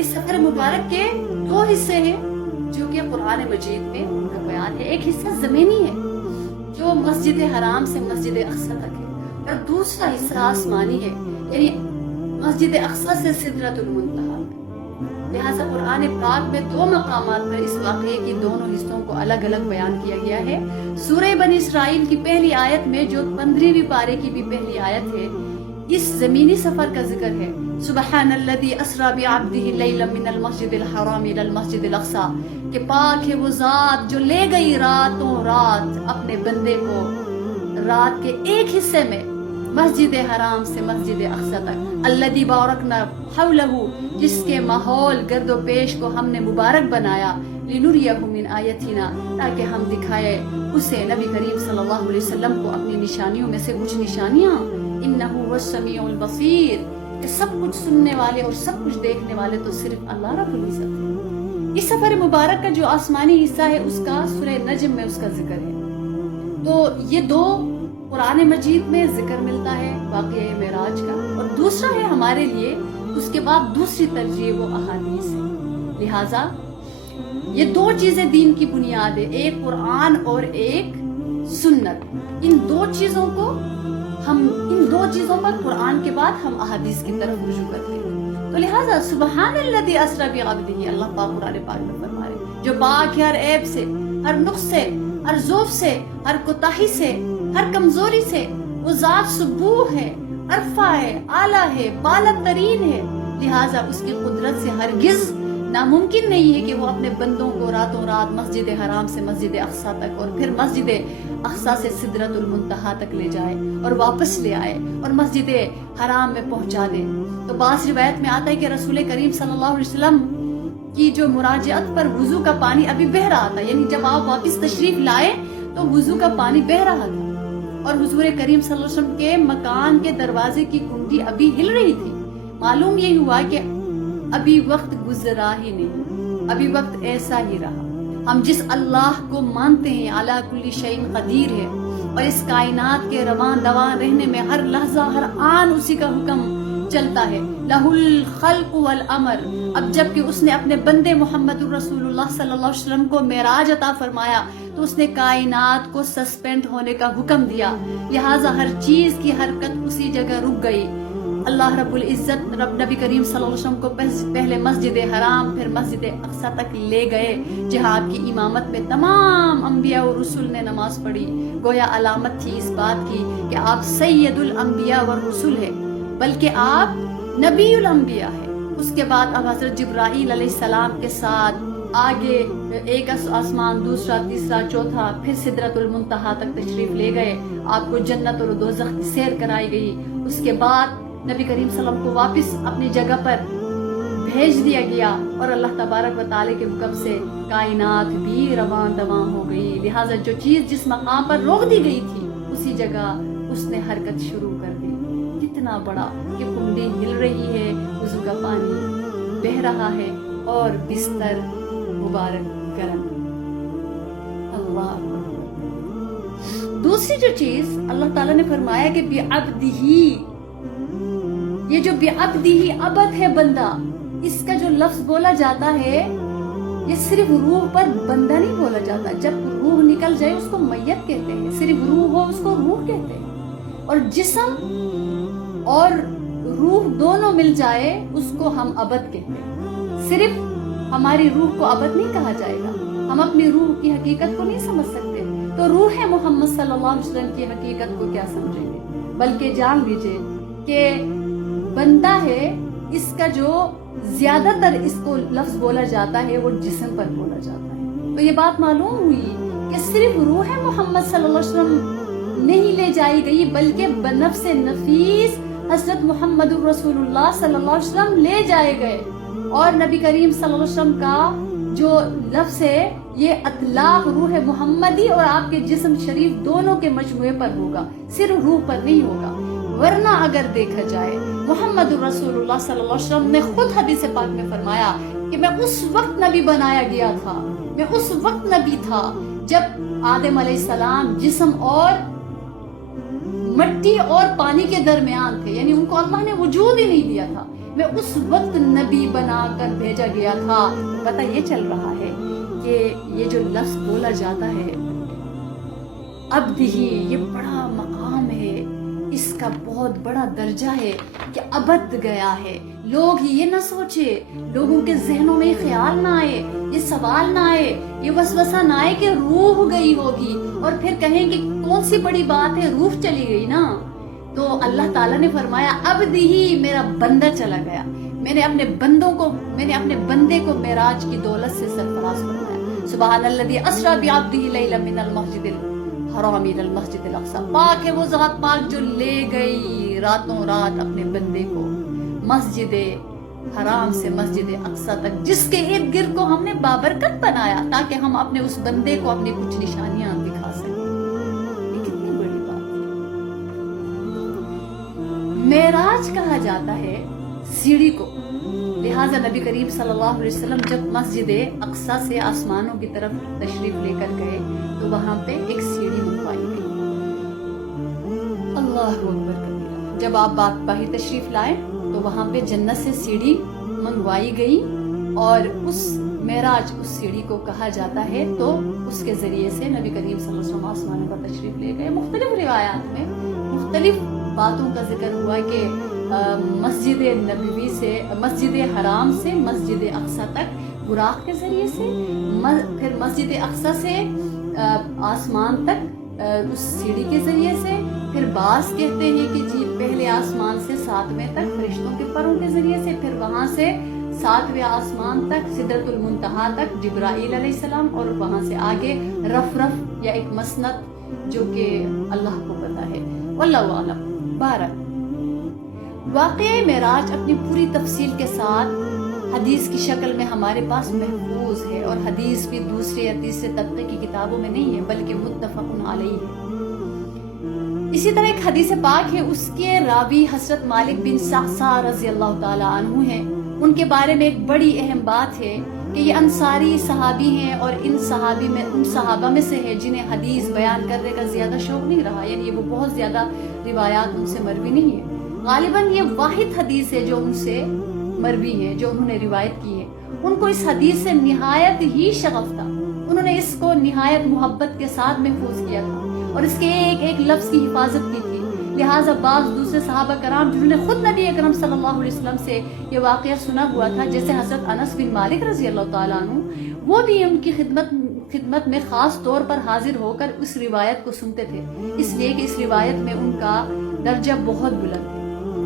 اس سفر مبارک کے دو حصے ہیں جو کہ قرآن مجید میں ان کا بیان ہے. ایک حصہ زمینی ہے جو مسجد حرام سے مسجد اقصی تک ہے، اور دوسرا حصہ آسمانی ہے یعنی مسجد اقصی سے سدرۃ المنتہا. لہٰذا قرآن پاک میں دو مقامات پر اس واقعے کی دونوں حصوں کو الگ الگ بیان کیا گیا ہے. سورہ بنی اسرائیل کی پہلی آیت میں جو 15ویں پارے کی بھی پہلی آیت ہے، اس زمینی سفر کا ذکر ہے. سبحان الذی اسری بعبدہ لیلا من المسجد الحرام الی المسجد الاقصی، کہ پاک ہے وہ ذات جو لے گئی راتوں رات اپنے بندے کو رات کے ایک حصے میں مسجد حرام سے مسجد اقصی تک. الذی بارکنا حولہ، جس کے ماحول گرد و پیش کو ہم نے مبارک بنایا. لنریہ من آیتنا، تاکہ ہم دکھائے اسے نبی کریم صلی اللہ علیہ وسلم کو اپنی نشانیوں میں سے کچھ نشانیاں. انہ هو السمیع البصیر، کہ سب کچھ سننے والے اور سب کچھ دیکھنے والے تو صرف اللہ رب العزت ہے. اس سفر مبارک کا جو آسمانی حصہ ہے اس کا سورہ نجم میں اس کا ذکر ہے. تو یہ دو قرآن مجید میں ذکر ملتا ہے واقعہ معراج کا، اور دوسرا ہے ہمارے لیے اس کے بعد دوسری ترجیح وہ احادیث ہے. لہٰذا یہ دو چیزیں دین کی بنیاد ہے، ایک قرآن اور ایک سنت. ان دو چیزوں پر قرآن کے بعد ہم احادیث کی طرف رجوع کرتے ہیں. تو لہٰذا سبحان الذی اسری بعبدہ، اللہ پاک قرآن پاک میں فرما رہے جو پاک ہے ہر عیب سے، ہر نقص سے، ہر ضعف سے، ہر کوتاہی سے، ہر کمزوری سے. وہ ذات سبوح ہے، عرفہ ہے، اعلیٰ ہے، بالا ترین ہے. لہٰذا اس کی قدرت سے ہرگز ناممکن نہیں ہے کہ وہ اپنے بندوں کو راتوں رات مسجد حرام سے مسجد اقصی تک اور پھر مسجد اقصی سے سدرۃ المنتہا تک لے جائے اور واپس لے آئے اور مسجد حرام میں پہنچا دے. تو بعض روایت میں آتا ہے کہ رسول کریم صلی اللہ علیہ وسلم کی جو مراجعت پر وضو کا پانی ابھی بہہ رہا تھا، یعنی جب آپ واپس تشریف لائے تو وضو کا پانی بہہ رہا تھا، اور حضور کریم صلی اللہ علیہ وسلم کے مکان کے دروازے کی کنڈی ابھی ہل رہی تھی. معلوم یہ ہوا کہ ابھی وقت گزرا ہی نہیں، ابھی وقت ایسا ہی رہا. ہم جس اللہ کو مانتے ہیں اعلیٰ کل شیء قدیر ہے، اور اس کائنات کے رواں دواں رہنے میں ہر لحظہ ہر آن اسی کا حکم چلتا ہے. لہ الخلق والامر. اب جب کہ اس نے اپنے بندے محمد الرسول اللہ صلی اللہ علیہ وسلم کو معراج عطا فرمایا تو اس نے کائنات کو سسپینڈ ہونے کا حکم دیا. لہٰذا ہر چیز کی حرکت اسی جگہ رک گئی. اللہ رب العزت نبی کریم صلی اللہ علیہ وسلم کو پہلے مسجد حرام پھر مسجد اقصی تک لے گئے، جہاں آپ کی امامت میں تمام انبیاء و رسول نے نماز پڑھی. گویا علامت تھی اس بات کی کہ آپ سید الانبیاء والرسل ہیں، بلکہ آپ نبی الانبیاء ہیں. اس کے بعد اب حضرت جبرائیل علیہ السلام کے ساتھ آگے ایک آسمان، دوسرا، تیسرا، چوتھا، پھر سدرۃ المنتہا تک تشریف لے گئے. آپ کو جنت اور دوزخ کی سیر کرائی گئی. اس کے بعد نبی کریم صلی اللہ علیہ وسلم کو واپس اپنی جگہ پر بھیج دیا گیا، اور اللہ تبارک و تعالی کے حکم سے کائنات بھی رواں دواں ہو گئی. لہٰذا جو چیز جس مقام پر روک دی گئی تھی اسی جگہ اس نے حرکت شروع کر دی. کتنا بڑا کہ کنڈی ہل رہی ہے، وضو کا پانی بہہ رہا ہے، اور بستر مبارک گرم. اللہ. دوسری جو چیز اللہ تعالیٰ نے فرمایا کہ بعبدہ، یہ جو بعبدہ عبد ہے بندہ، اس کا جو لفظ بولا جاتا ہے یہ صرف روح پر بندہ نہیں بولا جاتا. جب روح نکل جائے اس کو میت کہتے ہیں، صرف روح ہو اس کو روح کہتے ہیں، اور جسم اور روح دونوں مل جائے اس کو ہم عبد کہتے ہیں. صرف ہماری روح کو عبد نہیں کہا جائے گا، ہم اپنی روح کی حقیقت کو نہیں سمجھ سکتے تو روح محمد صلی اللہ علیہ وسلم کی حقیقت کو کیا سمجھیں گے. بلکہ جان لیجئے کہ بندہ ہے، اس کا جو زیادہ تر اس کو لفظ بولا جاتا ہے وہ جسم پر بولا جاتا ہے. تو یہ بات معلوم ہوئی کہ صرف روح محمد صلی اللہ علیہ وسلم نہیں لے جائی گئی، بلکہ بنفس نفیس حضرت محمد الرسول اللہ صلی اللہ علیہ وسلم لے جائے گئے. اور نبی کریم صلی اللہ علیہ وسلم کا جو لفظ ہے یہ اطلاق روح محمدی اور آپ کے جسم شریف دونوں کے مجموعے پر ہوگا، صرف روح پر نہیں ہوگا. ورنہ اگر دیکھا جائے محمد الرسول اللہ صلی اللہ علیہ وسلم نے خود حدیث پاک میں فرمایا کہ میں اس وقت نبی بنایا گیا تھا، میں اس وقت نبی تھا جب آدم علیہ السلام جسم اور مٹی اور پانی کے درمیان تھے، یعنی ان کو اللہ نے وجود ہی نہیں دیا تھا. میں اس وقت نبی بنا کر بھیجا گیا تھا. پتہ یہ چل رہا ہے کہ یہ جو لفظ بولا جاتا ہے عبدہی، یہ بڑا مقام ہے، اس کا بہت بڑا درجہ ہے کہ عبد گیا ہے. لوگ یہ نہ سوچے، لوگوں کے ذہنوں میں یہ خیال نہ آئے، یہ سوال نہ آئے، یہ وسوسہ نہ آئے کہ روح گئی ہوگی اور پھر کہیں کہ کون سی بڑی بات ہے، روح چلی گئی نا. تو اللہ تعالیٰ نے فرمایا عبدہی، میرا بندہ چلا گیا. میں نے اپنے بندے کو معراج کی دولت سے سرفراز فرمایا. سبحان الذی اسریٰ بعبدہ لیلا من المسجد الحرام الی المسجد الاقصی. پاک ہے وہ ذات پاک جو لے گئی راتوں رات اپنے بندے کو مسجد حرام سے مسجد اقصی تک، جس کے ارد گرد کو ہم نے بابرکت بنایا تاکہ ہم اپنے اس بندے کو اپنی کچھ نشانیاں دکھا سکیں. یہ کتنی بڑی بات ہے. معراج کہا جاتا ہے سیڑھی کو. لہٰذا نبی کریم صلی اللہ علیہ وسلم جب مسجد اقصی سے آسمانوں کی طرف تشریف لے کر گئے تو وہاں پہ ایک سیڑھی منگوائی گئی. اللہ اکبر کبیرہ. جب آپ باہی تشریف لائے تو وہاں پہ جنت سے سیڑھی منگوائی گئی اور اس معراج اس سیڑھی کو کہا جاتا ہے. تو اس کے ذریعے سے نبی کریم صلی اللہ علیہ وسلم آسمانوں پر تشریف لے گئے. مختلف روایات میں مختلف باتوں کا ذکر ہوا کہ مسجد نبوی سے مسجد حرام سے مسجد اقصی تک براق کے ذریعے سے، پھر مسجد اقصی سے آسمان تک اس سیڑھی کے ذریعے سے، پھر بعض کہتے ہیں کہ جی پہلے آسمان سے 7ویں تک فرشتوں کے پروں کے ذریعے سے، پھر وہاں سے 7ویں آسمان تک سدرۃ المنتہا تک جبرائیل علیہ السلام، اور وہاں سے آگے رف یا ایک مسند جو کہ اللہ کو پتہ ہے، واللہ اعلم. 12 واقعہ معراج اپنی پوری تفصیل کے ساتھ حدیث کی شکل میں ہمارے پاس محفوظ ہے، اور حدیث بھی دوسرے یا تیسرے طبقے کی کتابوں میں نہیں ہے بلکہ متفق علیہ ہے. اسی طرح ایک حدیث پاک ہے، اس کے راوی حضرت مالک بن صعصع رضی اللہ تعالی عنہ ہیں. ان کے بارے میں ایک بڑی اہم بات ہے کہ یہ انصاری صحابی ہیں اور ان صحابہ میں سے ہے جنہیں حدیث بیان کرنے کا زیادہ شوق نہیں رہا، یعنی وہ بہت زیادہ روایات ان سے مروی نہیں ہے. غالباً یہ واحد حدیث ہے جو ان سے مروی ہے، جو انہوں نے روایت کی ہے. ان کو اس حدیث سے نہایت ہی شغف تھا. انہوں نے اس کو نہایت محبت کے ساتھ محفوظ کیا تھا اور اس کے ایک ایک لفظ کی حفاظت کی تھی. لہٰذا بعض دوسرے صحابہ کرام جنہوں نے خود نبی اکرم صلی اللہ علیہ وسلم سے یہ واقعہ سنا ہوا تھا، جیسے حضرت انس بن مالک رضی اللہ تعالیٰ عنہ، وہ بھی ان کی خدمت میں خاص طور پر حاضر ہو کر اس روایت کو سنتے تھے، اس لیے کہ اس روایت میں ان کا درجہ بہت بلند ہے.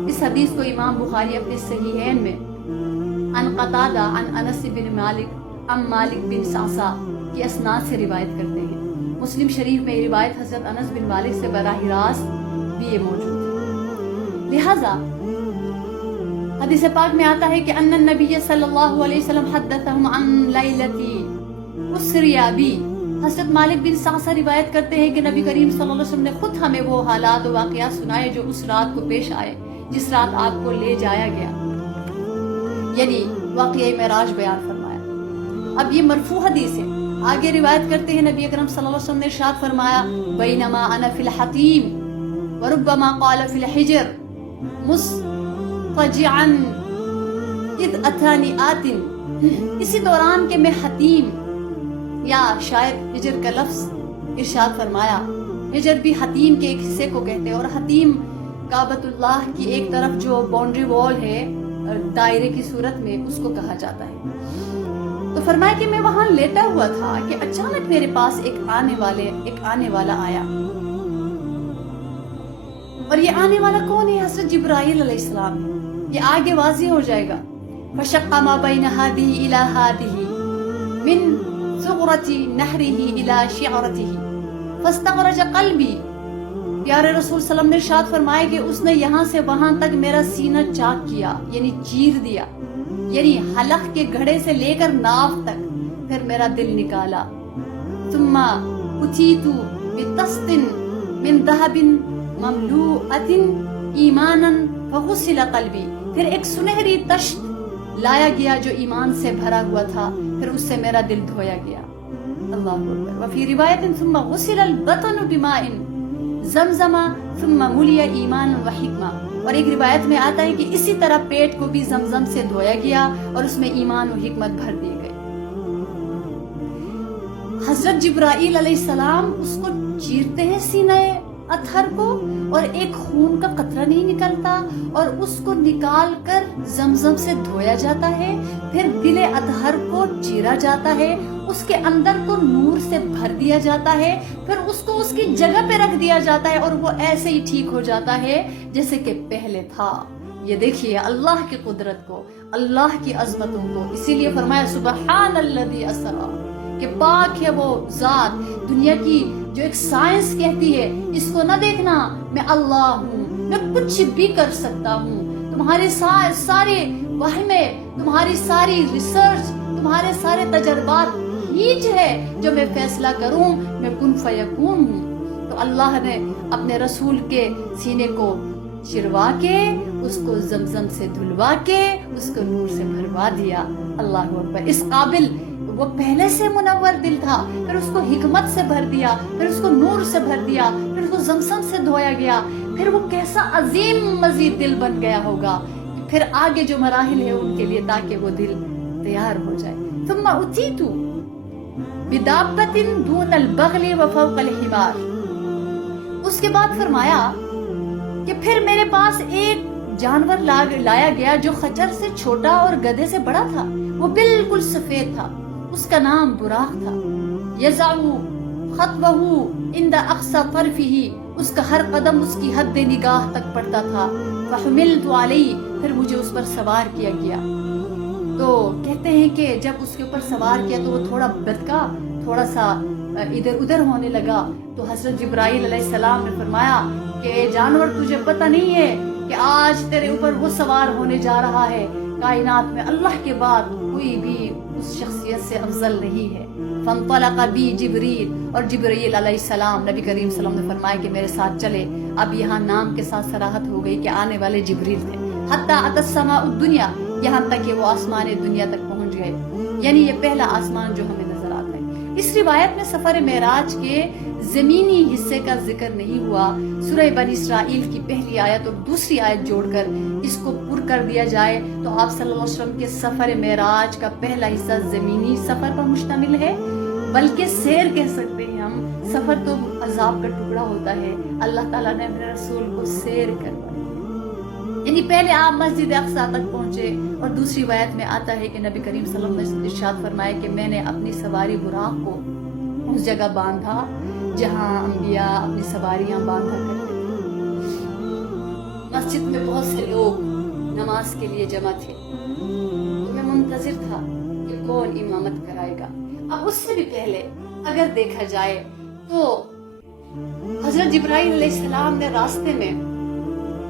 اس حدیث کو امام بخاری اپنے صحیحین میں عن قتادہ عن انس بن مالک عن مالک بن صعصع کی اسناد سے روایت کرتے ہیں. مسلم شریف میں یہ روایت حضرت انس بن مالک سے براہ راست بھی یہ موجود ہے. لہذا حدیث پاک میں آتا ہے کہ ان النبی صلی اللہ علیہ وسلم حدثهم عن لیلتی اسری بی. حضرت مالک بن صعصع روایت کرتے ہیں کہ نبی کریم صلی اللہ علیہ وسلم نے خود ہمیں وہ حالات و واقعات سنائے جو اس رات کو پیش آئے جس رات آپ کو لے جایا گیا، یعنی واقعہ معراج بیان فرمایا. اب یہ مرفوع حدیث ہے. آگے روایت کرتے ہیں نبی اکرم صلی اللہ علیہ وسلم نے ارشاد فرمایا بینما انا فی الحتیم وربما قال فی الحجر مضطجعا اذ اتانی آت. اسی دوران کہ میں حتیم، یا شاید ہجر کا لفظ ارشاد فرمایا. ہجر بھی حتیم کے ایک حصے کو کہتے ہیں، اور حتیم کعبۃ اللہ کی ایک طرف جو باؤنڈری وال ہے دائرے کی صورت میں، اس کو کہا جاتا ہے. تو فرمایا کہ میں وہاں لیٹا ہوا تھا کہ اچانک میرے پاس ایک آنے والا آیا. اور یہ آنے والا کون ہے؟ حضرت جبرائیل علیہ السلام. یہ آگے واضح ہو جائے گا. فشق ما بین ہادہ الی ہادہ من ثغرۃ نحرہ الی شعرتہ فاستخرج قلبی. پیارے رسول صلی اللہ علیہ وسلم نے ارشاد فرمایا کہ اس نے یہاں سے وہاں تک میرا سینہ چاک کیا، یعنی چیر دیا، یعنی حلق کے گھڑے سے لے کر ناف تک، پھر میرا دل نکالا. ثم اتیت بطست من ذهب مملوءۃ ایمانا فغسل قلبی. پھر ایک سنہری تشت لایا گیا جو ایمان سے بھرا ہوا تھا، پھر اس سے میرا دل دھویا گیا. اللہ اکبر. وفی روایت ثم غسل البطن بماء زمزمہ ثم ملی ایمان و حکمہ. اور ایک روایت میں آتا ہے کہ اسی طرح پیٹ کو بھی زمزم سے دھویا گیا اور اس میں ایمان و حکمت بھر دیے گئے. حضرت جبرائیل علیہ السلام اس کو چیرتے ہیں سینہ اطہر کو اور ایک خون کا قطرہ نہیں نکلتا اور اس کو نکال کر زمزم سے دھویا جاتا ہے. پھر دل اطہر کو چیرا جاتا ہے, اس کے اندر کو نور سے بھر دیا جاتا ہے, پھر اس کو اس کی جگہ پہ رکھ دیا جاتا ہے اور وہ ایسے ہی ٹھیک ہو جاتا ہے جیسے کہ پہلے تھا. یہ دیکھیے اللہ کی قدرت کو, اللہ کی عظمتوں کو. اسی لیے فرمایا سبحان الذی اسرا, کہ پاک ہے وہ ذات. دنیا کی جو ایک سائنس کہتی ہے اس کو نہ دیکھنا, میں اللہ ہوں, میں کچھ بھی کر سکتا ہوں. تمہارے سارے وہمے, تمہاری ساری ریسرچ, تمہارے سارے تجربات ہیچ ہے, جو میں فیصلہ کروں میں کن فیکون ہوں. تو اللہ نے اپنے رسول کے سینے کو چروا کے, اس کو زمزم سے دھلوا کے, اس کو نور سے بھروا دیا. اللہ اکبر. اس قابل وہ پہلے سے منور دل تھا, پھر اس کو حکمت سے بھر دیا, پھر اس کو نور سے بھر دیا, پھر اس کو زمزم سے دھویا گیا. پھر وہ کیسا عظیم مزید دل بن گیا ہوگا. پھر آگے جو مراحل ہے ان کے لیے تاکہ وہ دل تیار ہو جائے. ثم اتیت بدابۃ دون البغل وفوق الحمار. اس کے بعد فرمایا کہ پھر میرے پاس ایک جانور لایا گیا جو خچر سے چھوٹا اور گدھے سے بڑا تھا. وہ بالکل سفید تھا, اس کا نام براق تھا. یزعو خطوہ عند اقصى طرفہ, اس کا ہر قدم اس کی حد نگاہ تک پڑتا تھا. فحملت علیہ, پھر مجھے اس پر سوار کیا گیا. تو کہتے ہیں کہ جب اس کے اوپر سوار کیا تو وہ تھوڑا بتکا, تھوڑا سا ادھر ادھر ہونے لگا. تو حضرت جبرائیل علیہ السلام نے فرمایا کہ اے جانور, تجھے پتہ نہیں ہے کہ آج تیرے اوپر وہ سوار ہونے جا رہا ہے, کائنات میں اللہ کے بعد کوئی بھی اس شخصیت سے افضل نہیں ہے. فانطلق بی جبریل, اور جبرائیل علیہ السلام, نبی کریم صلی اللہ علیہ وسلم نے فرمایا کہ میرے ساتھ چلے. اب یہاں نام کے ساتھ صراحت ہو گئی کہ آنے والے جبریل تھے. حتی اتى السماء الدنیا, یہاں تک کہ وہ آسمان دنیا تک پہنچ گئے. یعنی یہ پہلا آسمان جو ہمیں نظر آتا ہے. اس روایت میں سفر معراج کے زمینی حصے کا ذکر نہیں ہوا. سورہ بنی اسرائیل کی پہلی آیت اور دوسری آیت جوڑ کر اس کو پر کر دیا جائے تو آپ صلی اللہ علیہ وسلم کے سفر معراج کا پہلا حصہ زمینی سفر پر مشتمل ہے, بلکہ سیر کہہ سکتے ہیں ہم. سفر تو عذاب کا ٹکڑا ہوتا ہے, اللہ تعالیٰ نے اپنے رسول کو سیر کروایا. یعنی پہلے آپ مسجد اقصیٰ تک پہنچے, اور دوسری روایت میں آتا ہے کہ نبی کریم صلی اللہ علیہ وسلم نے ارشاد فرمایا کہ میں نے اپنی سواری براق کو اس جگہ باندھا جہاں انبیاء اپنی سواریاں باندھا کرتے تھے. مسجد میں بہت سے لوگ نماز کے لیے جمع تھے, تو میں منتظر تھا کہ کون امامت کرائے گا. اب اس سے بھی پہلے اگر دیکھا جائے تو حضرت جبرائیل علیہ السلام نے راستے میں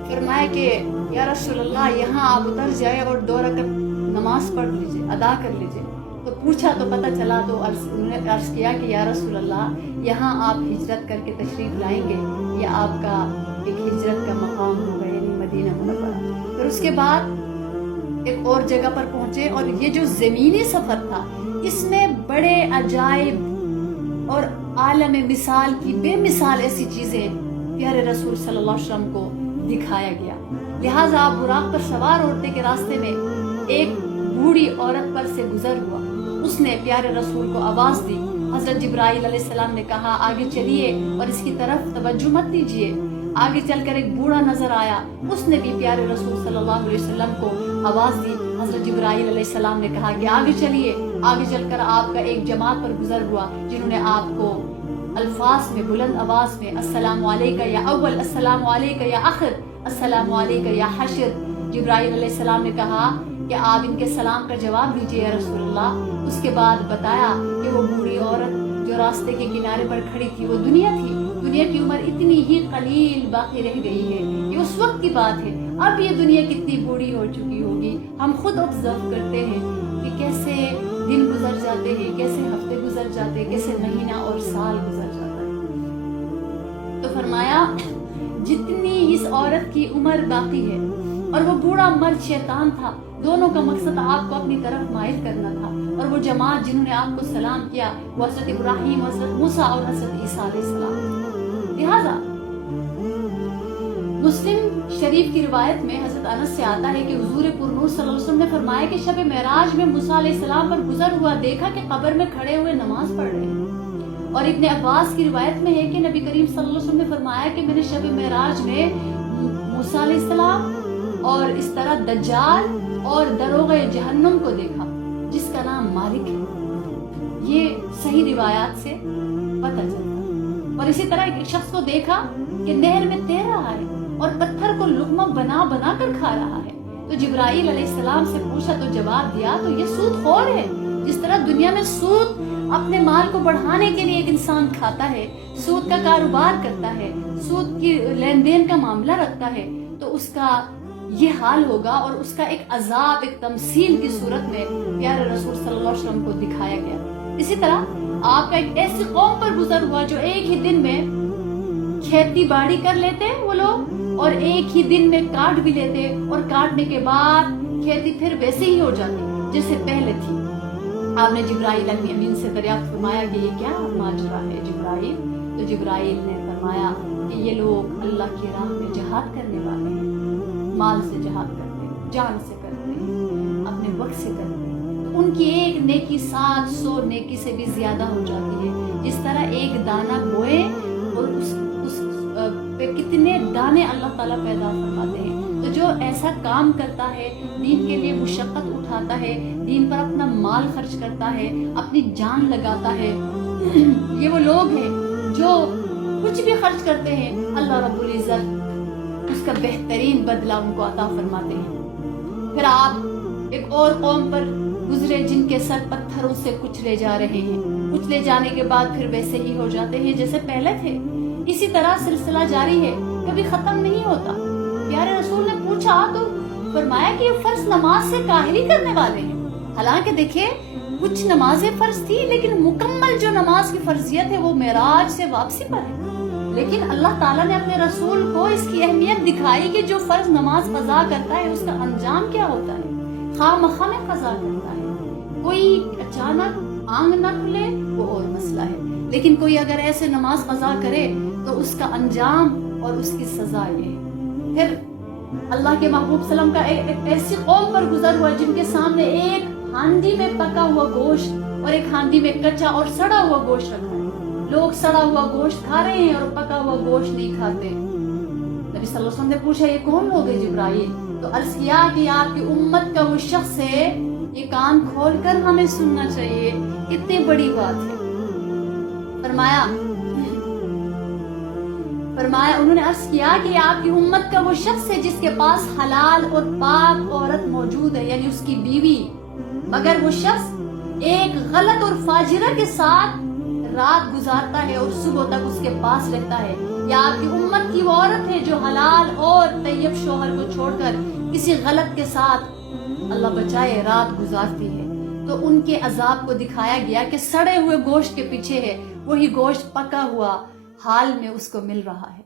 فرمایا کہ یا رسول اللہ, یہاں آپ اتر جائے اور 2 رکعت نماز پڑھ لیجئے, ادا کر لیجئے. تو پوچھا تو پتہ چلا, تو انہوں نے عرض کیا کہ یا رسول اللہ, یہاں آپ ہجرت کر کے تشریف لائیں گے, یہ آپ کا ایک ہجرت کا مقام ہوگا, یعنی مدینہ منورہ. پھر اس کے بعد ایک اور جگہ پر پہنچے, اور یہ جو زمینی سفر تھا اس میں بڑے عجائب اور عالم مثال کی بے مثال ایسی چیزیں پیارے رسول صلی اللہ علیہ وسلم کو دکھایا گیا. لہٰذا آپ براق پر سوار ہوتے کے راستے میں ایک بوڑھی عورت پر سے گزر ہوا. اس نے پیارے رسول کو آواز دی. حضرت جبرائیل علیہ السلام نے کہا آگے چلیے اور اس کی طرف توجہ مت دیجیے. آگے چل کر ایک بوڑھا نظر آیا, اس نے بھی پیارے رسول صلی اللہ علیہ وسلم کو آواز دی. حضرت جبرائیل علیہ السلام نے کہا کہ آگے چلیے. آگے چل کر آپ کا ایک جماعت پر گزر ہوا جنہوں نے آپ کو الفاظ میں, بلند آواز میں, السلام علیکہ یا اول, السلام علیکہ یا آخر, السلام علیکہ یا حشر. جبرائیل علیہ السلام نے کہا کہ آپ ان کے سلام کا جواب دیجیے یا رسول اللہ. اس کے بعد بتایا کہ وہ بوڑھی عورت جو راستے کے کنارے پر کھڑی تھی وہ دنیا تھی. دنیا کی عمر اتنی ہی قلیل باقی رہ گئی ہے, یہ اس وقت کی بات ہے. اب یہ دنیا کتنی بوڑھی ہو چکی ہوگی. ہم خود آبزرو کرتے ہیں کہ کیسے دن گزر جاتے ہیں, کیسے ہفتے گزر جاتے ہیں, کیسے مہینہ اور سال گزر جاتا ہے. تو فرمایا جتنی اس عورت کی عمر باقی ہے اور وہ بوڑھا مرد شیطان تھا, دونوں کا مقصد آپ کو اپنی طرف مائل کرنا تھا. اور وہ جماعت جنہوں نے آپ کو سلام کیا وہ حضرت ابراہیم, حضرت موسیٰ اور حضرت عیسیٰ علیہ السلام. لہٰذا مسلم شریف کی روایت میں حضرت انس سے آتا ہے کہ حضور پرنور صلی اللہ علیہ وسلم نے فرمایا کہ شب معراج میں موسیٰ علیہ السلام پر گزر ہوا دیکھا کہ قبر میں کھڑے ہوئے نماز پڑھ رہے ہیں۔ اور ابن عباس کی روایت میں ہے کہ نبی کریم صلی اللہ علیہ وسلم نے فرمایا کہ میں نے شب معراج میں موسیٰ علیہ السلام اور اس طرح دجال اور دروغ جہنم کو دیکھا جس کا نام مالک ہے۔ یہ صحیح روایات سے پتہ چلتا۔ اور اسی طرح ایک شخص کو دیکھا کہ نہر میں تیر رہا ہے اور پتھر کو لقمہ بنا بنا کر کھا رہا ہے۔ تو جبرائیل علیہ السلام سے پوچھا تو جواب دیا تو یہ سود خور ہے۔ جس طرح دنیا میں سود اپنے مال کو بڑھانے کے لیے ایک انسان کھاتا ہے، سود کا کاروبار کرتا ہے، سود کی لین دین کا معاملہ رکھتا ہے، تو اس کا یہ حال ہوگا اور اس کا ایک عذاب ایک تمثیل کی صورت میں پیارے رسول صلی اللہ علیہ وسلم کو دکھایا گیا۔ اسی طرح آپ کا ایک ایسی قوم پر گزر ہوا جو ایک ہی دن میں کھیتی باڑی کر لیتے وہ لوگ اور ایک ہی دن میں کاٹ بھی لیتے اور کاٹنے کے بعد کھیتی پھر ویسے ہی ہو جاتی جیسے پہلے تھی۔ آپ نے جبرائیل امین سے دریافت فرمایا کہ یہ کیا ماجرا ہے جبرائیل؟ تو جبرائیل نے فرمایا کہ یہ لوگ اللہ کی راہ میں جہاد کرنے والے ہیں، مال سے جہاد کرتے ہیں، جان سے کرتے ہیں، اپنے وقت سے کرتے ہیں، ان کی ایک نیکی 700 نیکی سے بھی زیادہ ہو جاتی ہے۔ جس طرح ایک دانہ بوئے اور اس پہ کتنے دانے اللہ تعالیٰ پیدا فرماتے ہیں۔ تو جو ایسا کام کرتا ہے، دین کے لیے مشقت اٹھاتا ہے، دین پر اپنا مال خرچ کرتا ہے، اپنی جان لگاتا ہے، یہ وہ لوگ ہیں جو کچھ بھی خرچ کرتے ہیں اللہ رب العزت اس کا بہترین بدلہ ان کو عطا فرماتے ہیں۔ پھر آپ ایک اور قوم پر گزرے جن کے سر پتھروں سے کچلے جا رہے ہیں، کچلے جانے کے بعد پھر ویسے ہی ہو جاتے ہیں جیسے پہلے تھے۔ اسی طرح سلسلہ جاری ہے، کبھی ختم نہیں ہوتا۔ پیارے رسول نے پوچھا تو فرمایا کہ یہ فرض نماز سے کاہلی کرنے والے ہیں۔ حالانکہ دیکھیں کچھ نمازیں فرض تھی لیکن مکمل جو نماز کی فرضیت ہے وہ معراج سے واپسی پر ہے۔ لیکن اللہ تعالیٰ نے اپنے رسول کو اس کی اہمیت دکھائی کہ جو فرض نماز قضا کرتا ہے اس کا انجام کیا ہوتا ہے۔ خواہ مخواہ میں قضا کرتا ہے، کوئی اچانک آنگ نہ کھلے وہ اور مسئلہ ہے، لیکن کوئی اگر ایسے نماز قضا کرے تو اس کا انجام اور اس کی سزا یہ ہے۔ پھر اللہ کے محبوب صلی اللہ علیہ وسلم کا ایک ایسی قوم پر گزر ہوا جن کے سامنے ایک ہانڈی میں پکا ہوا گوشت اور ایک ہانڈی میں کچا اور سڑا ہوا گوشت رکھا ہے۔ لوگ سڑا ہوا گوشت کھا رہے ہیں اور پکا ہوا گوشت نہیں کھاتے۔ نبی صلی اللہ علیہ وسلم نے پوچھا یہ کون لوگ ہیں جبرائیل؟ تو عرض کیا کہ آپ کی امت کا وہ شخص ہے، یہ کان کھول کر ہمیں سننا چاہیے، اتنی بڑی بات ہے۔ فرمایا انہوں نے عرض کیا کہ آپ کی امت کا وہ شخص ہے جس کے پاس حلال اور پاک عورت موجود ہے، یعنی اس کی بیوی، مگر وہ شخص ایک غلط اور فاجرہ کے ساتھ رات گزارتا ہے اور صبح تک اس کے پاس رہتا ہے۔ یا آپ کی امت کی وہ عورت ہے جو حلال اور طیب شوہر کو چھوڑ کر کسی غلط کے ساتھ اللہ بچائے رات گزارتی ہے۔ تو ان کے عذاب کو دکھایا گیا کہ سڑے ہوئے گوشت کے پیچھے ہے، وہی گوشت پکا ہوا حال میں اس کو مل رہا ہے۔